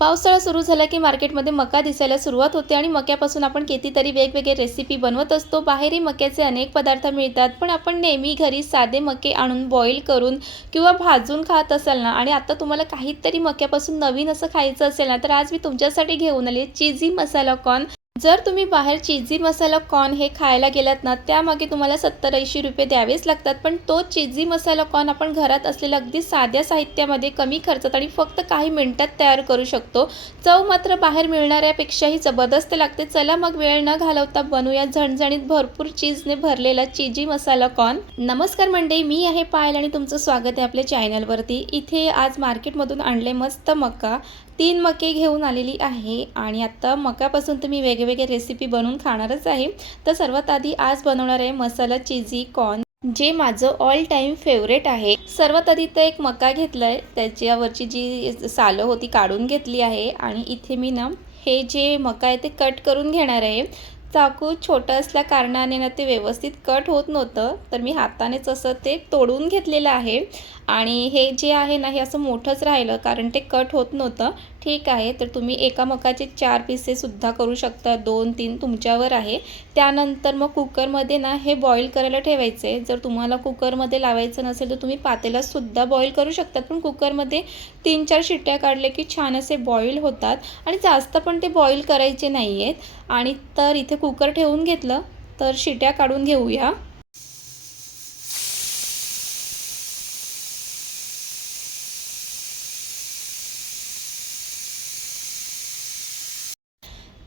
पावसाळा सुरू झाला की मार्केटमध्ये मका दिसायला सुरुवात होते आणि मक्यापासून आपण कितीतरी वेगवेगळे रेसिपी बनवत असतो। बाहेरही मक्याचे अनेक पदार्थ मिळतात, पण आपण नेहमी घरी साधे मके आणून बॉईल करून किंवा भाजून खात असाल ना, आणि आता तुम्हाला काहीतरी मक्यापासून नवीन असं खायचं असेल ना, तर आज मी तुमच्यासाठी घेऊन आले चीझी मसाला कॉर्न। जर तुम्ही बाहेर चीझी मसाला कॉर्न हे खायला गेलात ना, त्यामागे तुम्हाला 70-80 रुपये द्यावेच लागतात, पण तो चीझी मसाला कॉर्न आपण घरात असलेल्या अगदी साध्या साहित्यामध्ये कमी खर्चात आणि फक्त काही मिनिटात तयार करू शकतो। चव मात्र बाहेर मिळणाऱ्यापेक्षाही जबरदस्त लागते। चला मग वेळ न घालवता बनवूया झणझणीत भरपूर चीजने भरलेला चीझी मसाला कॉर्न। नमस्कार मंडळी, मी आहे पायल आणि तुमचं स्वागत आहे आपल्या चॅनलवरती। इथे आज मार्केटमधून आणले मस्त मका, 3 मके घेऊन आलेली आहे आणि आता मकापासून तुम्ही वेगवेगळे रेसिपी बनवून खाणारच आहे। तर सर्वात आधी आज बनवणार आहे मसाला चीझी कॉर्न, जे माझं ऑल टाइम फेवरेट आहे। सर्वात आधी तर एक मका घेतलाय, त्याच्यावरची जी सालं होती काढून घेतली आहे आणि इथे मी ना हे जे मका आहे ते कट करून घेणार आहे। चाकू छोटा असल्या कारणाने ना ते व्यवस्थित कट होत नव्हतं, तर मी हातानेच असं ते तोडून घेतलेलं आहे आणि हे जे आहे ना हे असं मोठंच राहिलं कारण ते कट होत नव्हतं। ठीक आहे, तर तुम्ही एका मकाचे 4 पीसेसुद्धा करू शकता, 2-3 तुमच्यावर आहे। त्यानंतर मग कुकरमध्ये ना हे बॉईल करायला ठेवायचं आहे। जर तुम्हाला कुकरमध्ये लावायचं नसेल तर तुम्ही पातेल्यातसुद्धा बॉईल करू शकतात, पण कुकरमध्ये 3-4 शिट्ट्या काढल्या की छान असे बॉईल होतात आणि जास्त पण ते बॉईल करायचे नाही आहेत। आणि तर इथे कुकर ठेवून घेतलं, तर शिट्या काढून घेऊया।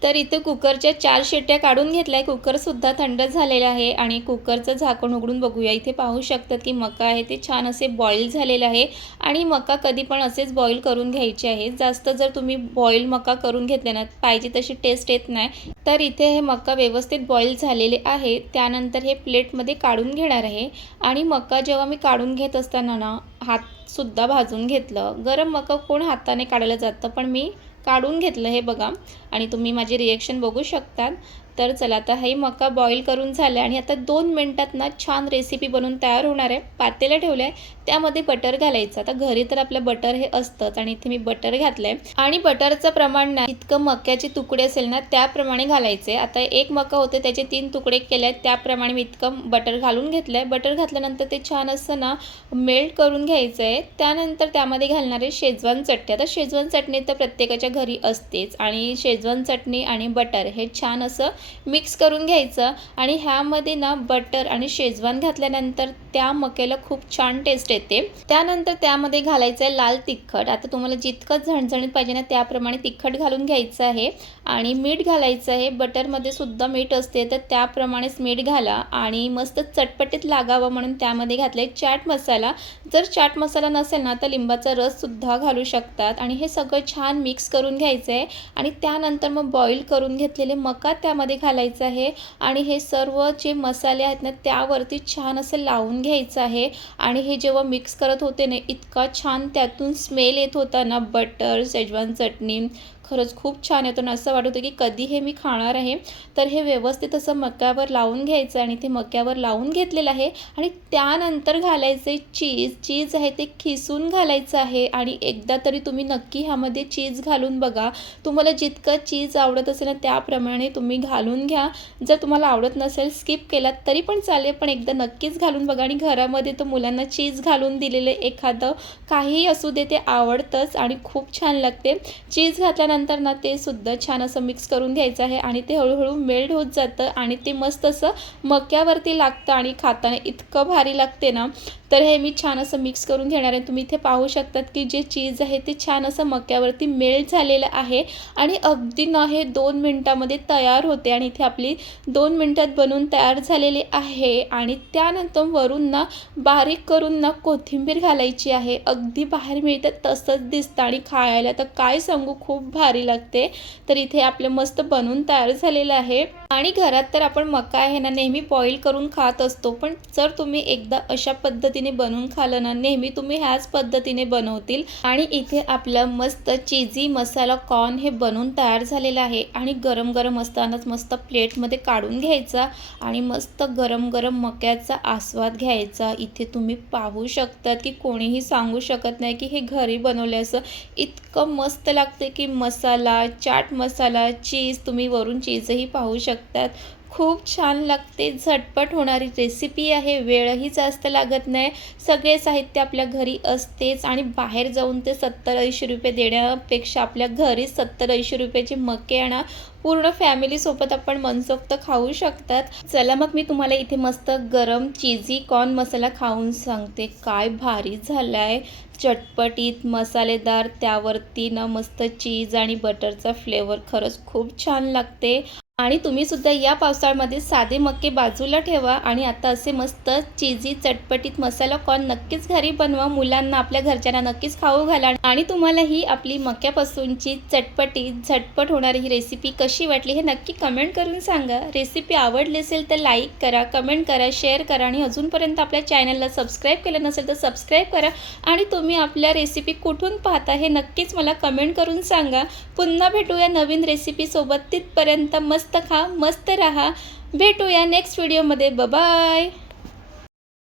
तर इथे कुकरच्या 4 शिट्ट्या काढून घेतल्या। कुकरसुद्धा थंड झालेला आहे आणि कुकरचं झाकण उघडून बघूया। इथे पाहू शकतात की मका आहे ते छान असे बॉईल झालेले आहे आणि मका कधी पण असेच बॉईल करून घ्यायचे आहे। जास्त जर तुम्ही बॉईल मका करून घेतले ना, पाहिजे तशी टेस्ट येत नाही। तर इथे हे मका व्यवस्थित बॉईल झालेले आहे। त्यानंतर हे प्लेटमध्ये काढून घेणार आहे आणि मका जेव्हा मी काढून घेत असताना ना हातसुद्धा भाजून घेतलं। गरम मका कोण हाताने काढलं जातं, पण मी काढून घेतलं हे बघा आणि तुम्ही माझे रिएक्शन बघू शकता। तर चला, आता हे मका बॉईल करून झालं आणि आता 2 मिनिटात ना छान रेसिपी बनवून तयार होणार आहे। पातेलं ठेवलं आहे, त्यामध्ये बटर घालायचं। आता घरी तर आपलं बटर हे असतंच आणि इथे मी बटर घातलं आहे आणि बटरचं प्रमाण ना इतकं मक्याचे तुकडे असेल ना त्याप्रमाणे घालायचे। आता 1 मका होते त्याचे 3 तुकडे केले आहेत, त्याप्रमाणे मी इतकं बटर घालून घेतलं आहे। बटर घातल्यानंतर ते छान असं ना मेल्ट करून घ्यायचं आहे। त्यानंतर त्यामध्ये घालणार आहे शेजवान चटणी। आता शेजवान चटणी तर प्रत्येकाच्या घरी असतेच आणि शेजवान चटणी आणि बटर हे छान असं मिक्स करून घ्यायचं आणि ह्यामध्ये ना बटर आणि शेजवान घातल्यानंतर त्या मक्याला खूप छान टेस्ट येते। त्यानंतर त्यामध्ये घालायचं आहे लाल तिखट। आता तुम्हाला जितकं झणझणीत पाहिजे ना त्याप्रमाणे तिखट घालून घ्यायचं आहे आणि मीठ घालायचं आहे। बटरमध्ये सुद्धा मीठ असते, तर त्याप्रमाणेच मीठ घाला आणि मस्त चटपटीत लागावं म्हणून त्यामध्ये घातलंय चाट मसाला। जर चाट मसाला नसेल ना तर लिंबाचा रससुद्धा घालू शकतात आणि हे सगळं छान मिक्स करून घ्यायचं आहे आणि त्यानंतर मग बॉईल करून घेतलेले मका त्यामध्ये घालायचं आहे आणि हे सर्व जे मसाले आहेत ना त्यावरती छान असं लावून घ्यायचं आहे। आणि हे जेव्हा मिक्स करत होते ना इतका छान त्यातून स्मेल येत होता ना, बटर शेजवान चटणी खरंच खूप छान येतं ना, असं वाटत होतं की कधी हे मी खाणार आहे। तर हे व्यवस्थित असं मक्यावर लावून घ्यायचं आणि ते मक्यावर लावून घेतलेलं आहे आणि त्यानंतर घालायचे चीज आहे ते खिसून घालायचं आहे आणि एकदा तरी तुम्ही नक्की ह्यामध्ये चीज घालून बघा। तुम्हाला जितकं चीज आवडत असेल ना त्याप्रमाणे तुम्ही घालून घ्या। जर तुम्हाला आवडत नसेल स्किप केलात तरी पण चालेल, पण एकदा नक्कीच घालून बघा। आणि घरामध्ये तर मुलांना चीज घालून दिलेले एखादं काहीही असू दे ते आवडतंच आणि खूप छान लागते। चीज घातल्यानंतर ना ते सुद्धा छान असं मिक्स करून घ्यायचं आहे आणि ते हळूहळू मेल्ट होत जातं आणि ते मस्त असं मक्यावरती लागतं आणि खाताना इतकं भारी लागते ना। तर हे मी छान असं मिक्स करून घेणार आहे। तुम्ही इथे पाहू शकतात की जे चीज आहे ते छान असं मक्यावरती मेल्ट झालेलं आहे आणि अगदी ना हे 2 मिनिटामध्ये तयार होते आणि इथे आपली 2 मिनिटात बनवून तयार झालेली आहे। आणि त्यानंतर वरून ना बारीक करून ना कोथिंबीर घालायची आहे। अगदी बाहेर मिळतं तसंच दिसतं आणि खायला तर काय सांगू, खूप भारी लागते। तर इथे आपलं मस्त बनवून तयार झालेलं आहे आणि घरात तर आपण मका आहे ना नेहमी बॉईल करून खात असतो, पण जर तुम्ही एकदा अशा पद्धतीने बनवून खाल्लं ना नेहमी तुम्ही ह्याच पद्धतीने बनवतील। आणि इथे आपलं मस्त चीझी मसाला कॉर्न हे बनवून तयार झालेलं आहे आणि गरम गरम असतानाच मस्त मस्त प्लेटमध्ये काढून घ्यायचा आणि मस्त गरम गरम मक्याचा आस्वाद घ्यायचा। इथे तुम्ही पाहू शकता की कोणीही सांगू शकत नाही की हे घरी बनवले असं। इतकं मस्त लागते की मसाला, चाट मसाला, चीज, तुम्ही वरून चीजही पाहू शकतात। खूप छान लागते, झटपट होणारी रेसिपी आहे, वेळही जास्त लागत नाही, सगळे साहित्य आपल्या घरी असतेच आणि बाहेर जाऊन ते 70-80 रुपये देण्यापेक्षा आपल्या घरीच 70-80 रुपयाचे मके आणा, पूर्ण फॅमिलीसोबत आपण मनसोक्त खाऊ शकतात। चला मग मी तुम्हाला इथे मस्त गरम चीजी कॉर्न मसाला खाऊन सांगते, काय भारी झाला आहे, चटपटीत, मसालेदार, त्यावरती ना मस्त चीज आणि बटरचा फ्लेवर, खरंच खूप छान लागते। आणि तुम्ही सुद्धा या पावसाळ्यामध्ये साधे मके बाजूला ठेवा आणि आता असे मस्त चीजी चटपटीत मसाला कॉर्न नक्कीच घरी बनवा, मुलांना, आपल्या घरच्यांना नक्कीच खाऊ घाला। आणि तुम्हाला ही आपली मक्यापासूनची चटपटीत झटपट होणारी ही रेसिपी कशी वाटली हे नक्की कमेंट करून सांगा। रेसिपी आवडली असेल तर लाईक करा, कमेंट करा, शेअर करा आणि अजूनपर्यंत आपल्या चॅनलला सबस्क्राईब केलं नसेल तर सबस्क्राईब करा। आणि तुम्ही आपल्या रेसिपी कुठून पाहता हे नक्कीच मला कमेंट करून सांगा। पुन्हा भेटूया नवीन रेसिपीसोबत, तिथपर्यंत मस्त खा, मस्त रहा, भेटूया नेक्स्ट व्हिडिओमध्ये, बाय बाय।